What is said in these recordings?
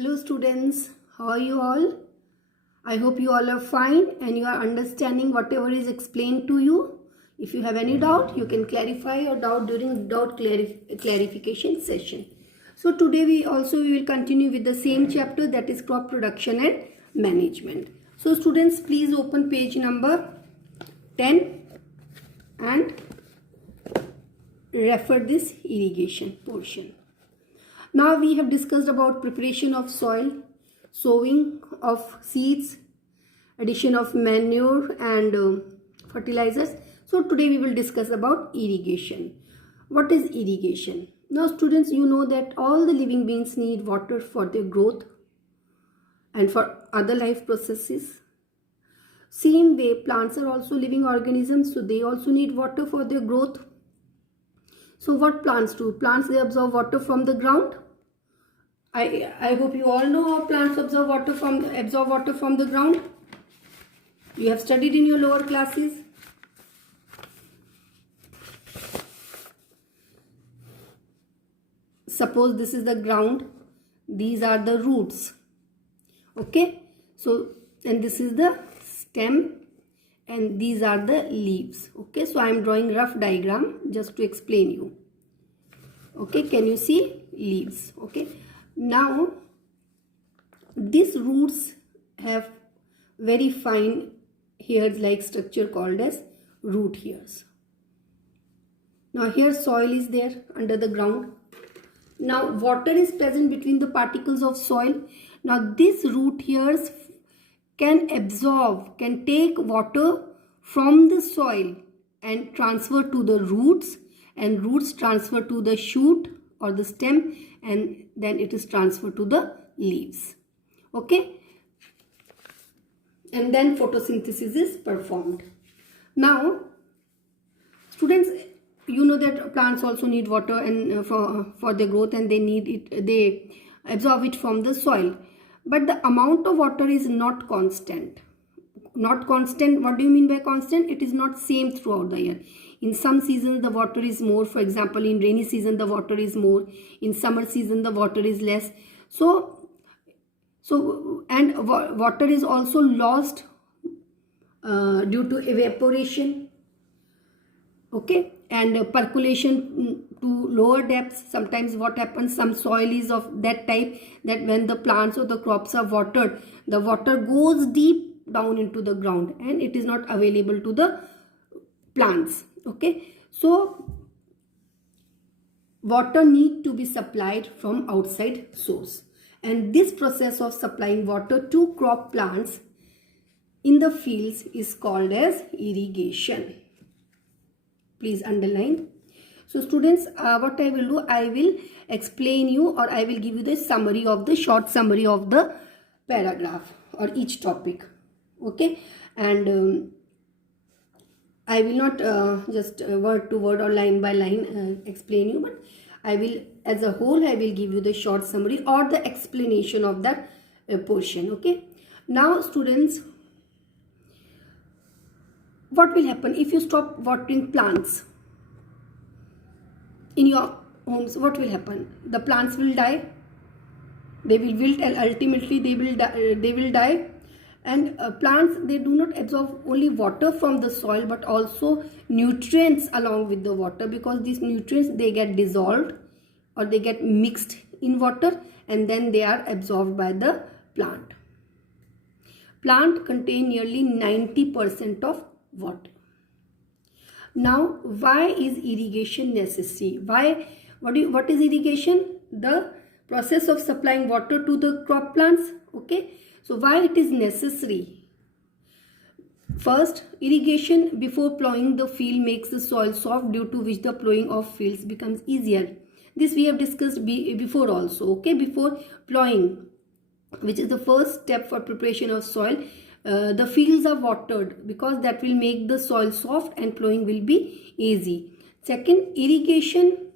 Hello students, how are you all? I hope you all are fine and you are understanding whatever is explained to you. If you have any doubt, you can clarify your doubt during clarification session. So today we will continue with the same chapter, that is crop production and management. So students, please open page number 10 and refer this irrigation portion. Now we have discussed about preparation of soil, sowing of seeds, addition of manure and fertilizers. So today we will discuss about irrigation. What is irrigation? Now students, you know that all the living beings need water for their growth and for other life processes. Same way, plants are also living organisms, so they also need water for their growth. So what plants do? Plants, they absorb water from the ground. I hope you all know how plants absorb water from the ground. You have studied in your lower classes. Suppose this is the ground, these are the roots. Okay, so and this is the stem and these are the leaves. Okay, so I am drawing rough diagram just to explain you. Okay, can you see leaves? Okay, now these roots have very fine hairs like structure called as root hairs. Now here soil is there under the ground. Now water is present between the particles of soil. Now these root hairs can take water from the soil and transfer to the roots, and roots transfer to the shoot or the stem, and then it is transferred to the leaves. Okay, and then photosynthesis is performed. Now students, you know that plants also need water and for their growth, and they absorb it from the soil, but the amount of water is not constant. Not constant, what do you mean by constant? It is not same throughout the year. In some seasons the water is more. For example, in rainy season the water is more, in summer season the water is less. And water is also lost due to evaporation, okay, and percolation to lower depths. Sometimes what happens, some soil is of that type that when the plants or the crops are watered, the water goes deep down into the ground and it is not available to the plants. Okay, so water need to be supplied from outside source, and this process of supplying water to crop plants in the fields is called as irrigation. Please underline. So students, what I will do, I will explain you, or I will give you the summary of the short summary of the paragraph or each topic. Okay, and I will not just word to word or line by line explain you, but I will, as a whole, I will give you the short summary or the explanation of that portion. Okay, now students, what will happen if you stop watering plants in your homes? What will happen? The plants will die, they will wilt, and ultimately they will die. And plants, they do not absorb only water from the soil but also nutrients along with the water, because these nutrients, they get dissolved or they get mixed in water and then they are absorbed by the plant. Plant contain nearly 90% of water. Now why is irrigation necessary? What is irrigation? The process of supplying water to the crop plants. Okay, so why it is necessary? First, irrigation before plowing the field makes the soil soft, due to which the plowing of fields becomes easier. This we have discussed before also. Okay, before plowing, which is the first step for preparation of soil, the fields are watered, because that will make the soil soft and plowing will be easy. Second, irrigation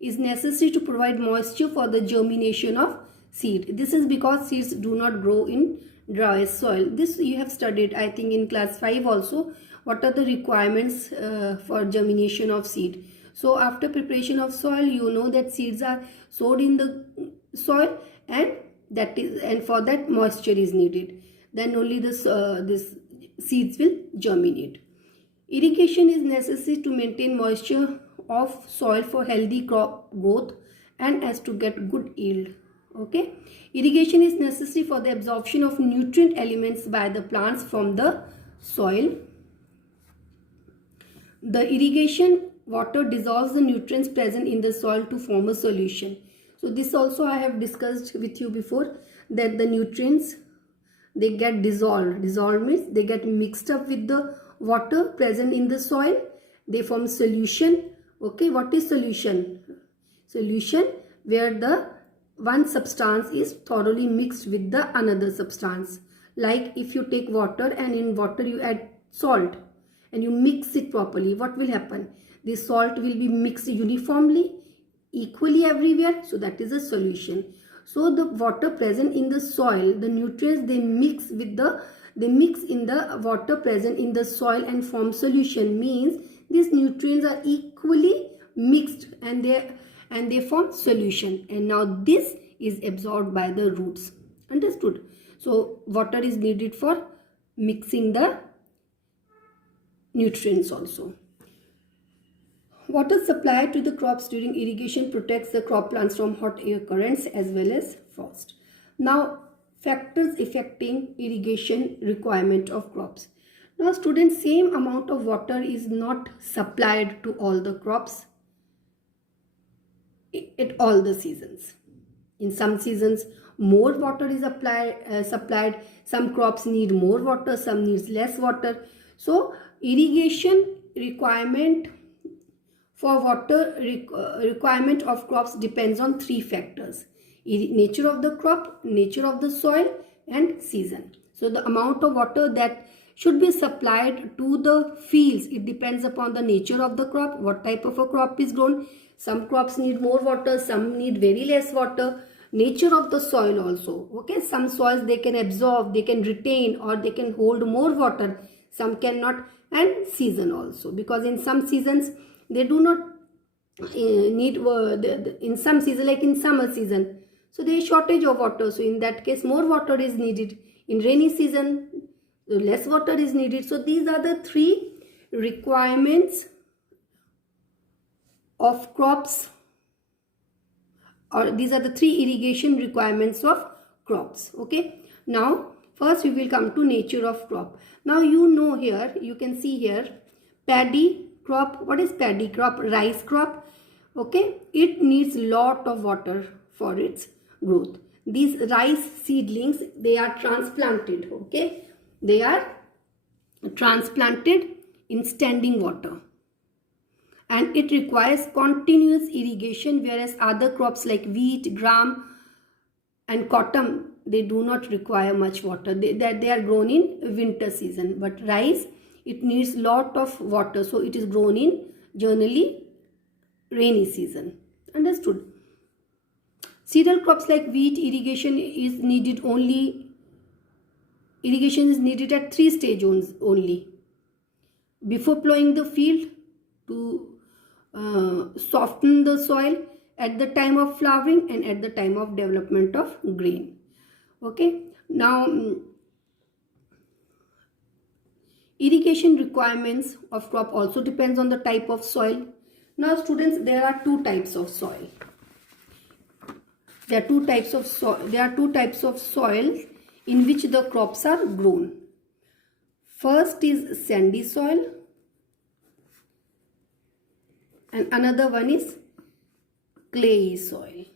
is necessary to provide moisture for the germination of seed. This is because seeds do not grow in dry soil. This you have studied, I think, in class 5 also. What are the requirements for germination of seed? So after preparation of soil, you know that seeds are sowed in the soil and that is, and for that moisture is needed. Then only this seeds will germinate. Irrigation is necessary to maintain moisture of soil for healthy crop growth and as to get good yield. Okay, irrigation is necessary for the absorption of nutrient elements by the plants from the soil. The irrigation water dissolves the nutrients present in the soil to form a solution. So this also I have discussed with you before, that the nutrients, they get dissolved. Dissolved means they get mixed up with the water present in the soil. They form solution. Okay, what is solution? Solution where the one substance is thoroughly mixed with the another substance. Like if you take water and in water you add salt and you mix it properly, what will happen? The salt will be mixed uniformly, equally everywhere. So that is a solution. So the water present in the soil, the nutrients, they mix in the water present in the soil and form solution. Means these nutrients are equally mixed and they form solution, and now this is absorbed by the roots. Understood? So water is needed for mixing the nutrients also. Water supplied to the crops during irrigation protects the crop plants from hot air currents as well as frost. Now, factors affecting irrigation requirement of crops. Now students, same amount of water is not supplied to all the crops at all the seasons. In some seasons more water is supplied, some crops need more water, some needs less water. So irrigation requirement for water requirement of crops depends on three factors: nature of the crop, nature of the soil, and season. So the amount of water that should be supplied to the fields, it depends upon the nature of the crop, what type of a crop is grown. Some crops need more water, some need very less water. Nature of the soil also. Okay, some soils they can absorb, they can retain, or they can hold more water, some cannot. And season also, because in some seasons they do not need in some season, like in summer season, so there is shortage of water, so in that case more water is needed. In rainy season less water is needed. So these are the three requirements of crops, or these are the three irrigation requirements of crops. Okay, now first we will come to nature of crop. Now you know, here you can see here paddy crop. What is paddy crop? Rice crop. Okay, it needs lot of water for its growth. These rice seedlings, they are transplanted. Okay, they are transplanted in standing water, and it requires continuous irrigation, whereas other crops like wheat, gram and cotton, they do not require much water. They are grown in winter season, but rice, it needs lot of water, so it is grown in generally rainy season. Understood? Cereal crops like wheat, irrigation is needed at 3 stages only: before plowing the field to soften the soil, at the time of flowering, and at the time of development of grain. Okay, now irrigation requirements of crop also depends on the type of soil. Now students, there are two types of soil. There are two types of soil in which the crops are grown. First is sandy soil, and another one is clayey soil.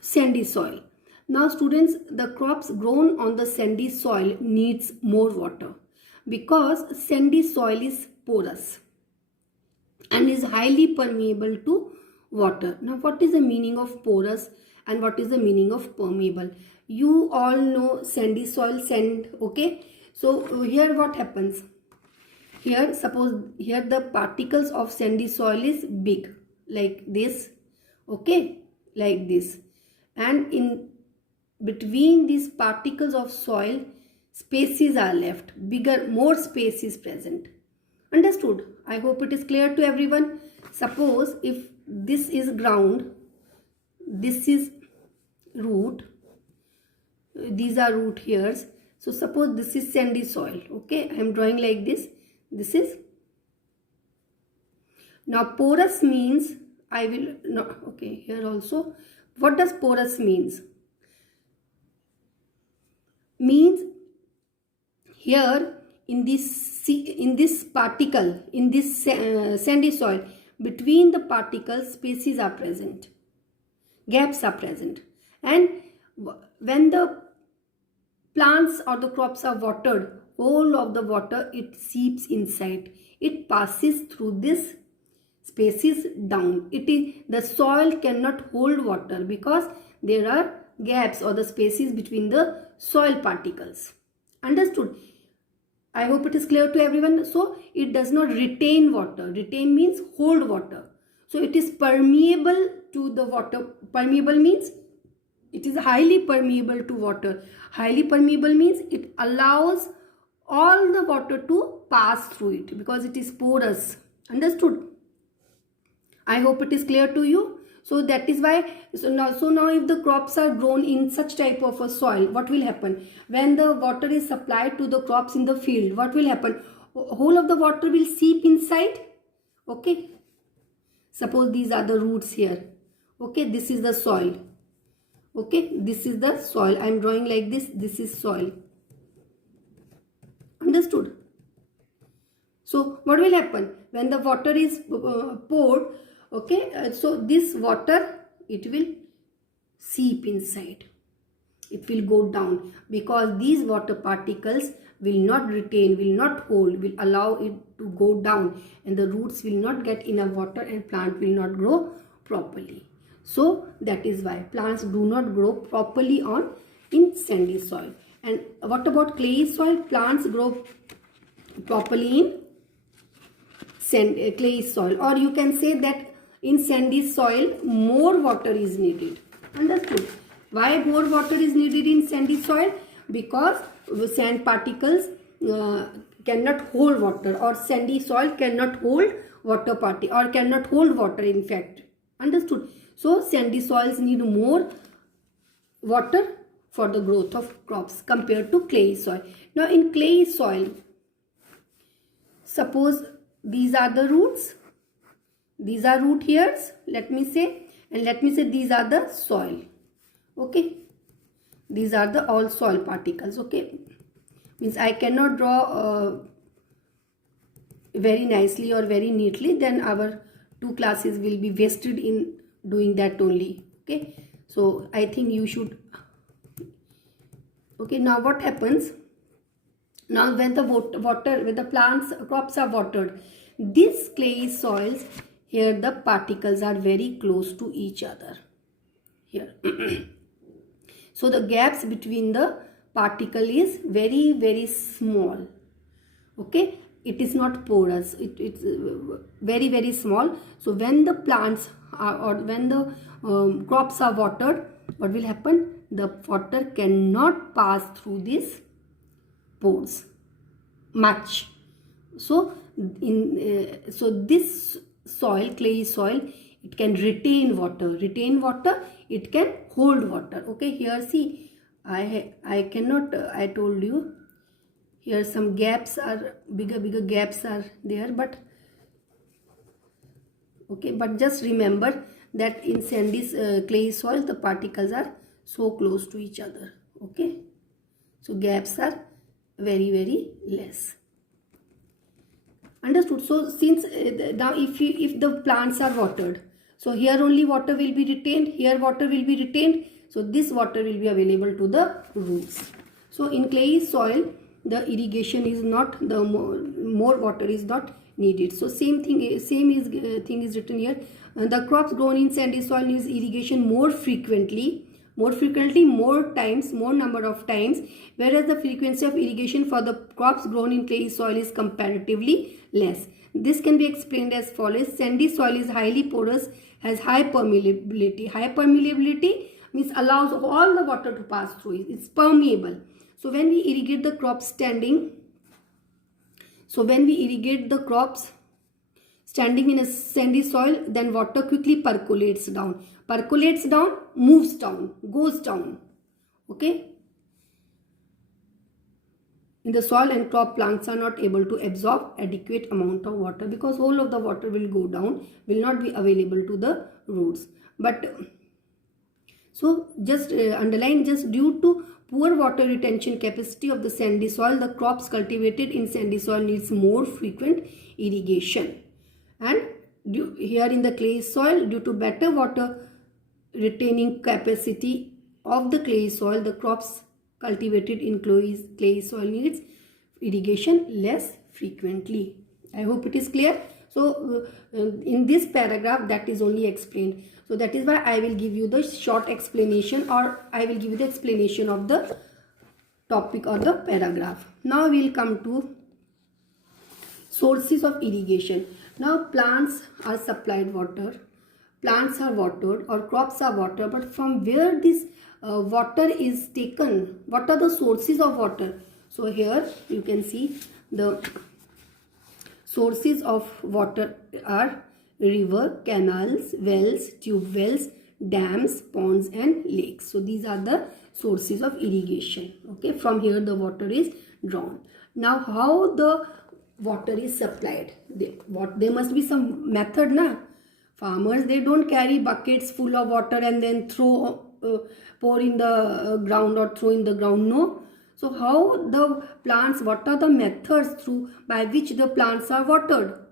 Sandy soil. Now students, the crops grown on the sandy soil needs more water, because sandy soil is porous and is highly permeable to water. Now what is the meaning of porous and what is the meaning of permeable? You all know sandy soil, sand. Okay, so here what happens? Here, suppose here the particles of sandy soil is big, like this. Okay, like this, and in between these particles of soil, spaces are left, more space is present. Understood? I hope it is clear to everyone. Suppose if this is ground, this is root, these are root hairs. So suppose this is sandy soil. Okay, I am drawing like this. This is, now porous means, I will not, okay, here also. What does porous means? Means here in this particle, in this sandy soil, between the particles spaces are present, gaps are present, and when the plants or the crops are watered, all of the water, it seeps inside, it passes through this spaces down. It is, the soil cannot hold water because there are gaps or the spaces between the soil particles. Understood? I hope it is clear to everyone. So it does not retain water. Retain means hold water. So it is permeable to the water. Permeable means it is highly permeable to water. Highly permeable means it allows all the water to pass through it because it is porous. Understood? I hope it is clear to you. So that is why, so now if the crops are grown in such type of a soil, what will happen? When the water is supplied to the crops in the field, what will happen? Whole of the water will seep inside. Okay. Suppose these are the roots here. Okay, this is the soil. Okay, this is the soil. I am drawing like this. This is soil. Understood? So what will happen? When the water is poured, okay, so this water, it will seep inside, it will go down, because these water particles will not retain, will not hold, will allow it to go down, and the roots will not get enough water and plant will not grow properly. So that is why plants do not grow properly in sandy soil. And what about clay soil? Plants grow properly in clay soil, or you can say that in sandy soil more water is needed. Understood? Why more water is needed in sandy soil? Because sand particles cannot hold water, or sandy soil cannot hold water or cannot hold water, in fact. Understood? So sandy soils need more water for the growth of crops compared to clay soil. Now in clay soil, suppose these are the roots, these are root hairs, let me say, and let me say these are the soil. Okay, these are the all soil particles. Okay, means I cannot draw very nicely or very neatly, then our 2 classes will be wasted in doing that only. Okay, so I think you should. Okay, now what happens? Now when the water, when the plants, crops are watered, these clay soils, here the particles are very close to each other here. So the gaps between the particle is very, very small. Okay, it is not porous, it's very, very small. So when the plants are, or when the crops are watered, what will happen? The water cannot pass through these pores much. So so this soil, clay soil, it can retain water, it can hold water. Okay, here see, I cannot, I told you here some gaps are, bigger gaps are there, but okay, but just remember that in sandy clay soil the particles are so close to each other. Okay, so gaps are very, very less. Understood? So since now if the plants are watered, so here only water will be retained, here water will be retained, so this water will be available to the roots. So in clay soil the irrigation is not, the more water is not needed. So same thing is written here. The crops grown in sandy soil needs irrigation more frequently, more times, more number of times, whereas the frequency of irrigation for the crops grown in clay soil is comparatively less. This can be explained as follows. Sandy soil is highly porous, has high permeability. High permeability means allows all the water to pass through it. It's permeable. So when we irrigate the crops standing, standing in a sandy soil, then water quickly percolates down. Percolates down, moves down, goes down. Okay. In the soil, and crop plants are not able to absorb adequate amount of water because whole of the water will go down, will not be available to the roots. But so just underline, just due to poor water retention capacity of the sandy soil, the crops cultivated in sandy soil needs more frequent irrigation. And here in the clay soil, due to better water retaining capacity of the clay soil, the crops cultivated in clay soil needs irrigation less frequently. I hope it is clear. So in this paragraph, that is only explained. So that is why I will give you the short explanation, or I will give you the explanation of the topic or the paragraph. Now we will come to sources of irrigation. Now plants are supplied water, plants are watered or crops are watered, but from where this water is taken, what are the sources of water? So here you can see the sources of water are river, canals, wells, tube wells, dams, ponds and lakes. So these are the sources of irrigation. Okay, from here the water is drawn. Now how the water is supplied? There must be some method, na? Farmers, they don't carry buckets full of water and then pour in the ground or throw in the ground. No. So how the plants, what are the methods through by which the plants are watered?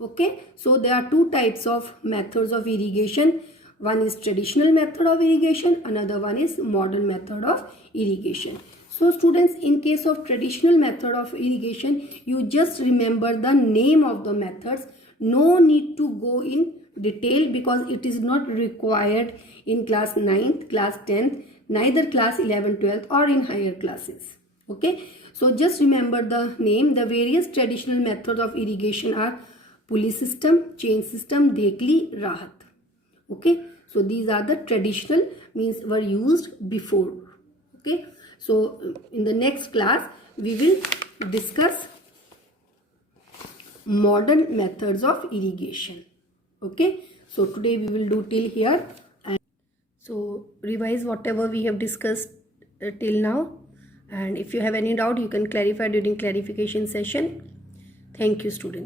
Okay, so there are two types of methods of irrigation. One is traditional method of irrigation, another one is modern method of irrigation. So students, in case of traditional method of irrigation, you just remember the name of the methods. No need to go in detail because it is not required in class 9th, class 10th, neither class 11th, 12th or in higher classes. Okay, so just remember the name. The various traditional methods of irrigation are pulley system, chain system, dekli, rahat. Okay, so these are the traditional, means were used before. Okay, so in the next class we will discuss modern methods of irrigation. Okay, so today we will do till here, and so revise whatever we have discussed till now, and if you have any doubt you can clarify during clarification session. Thank you students.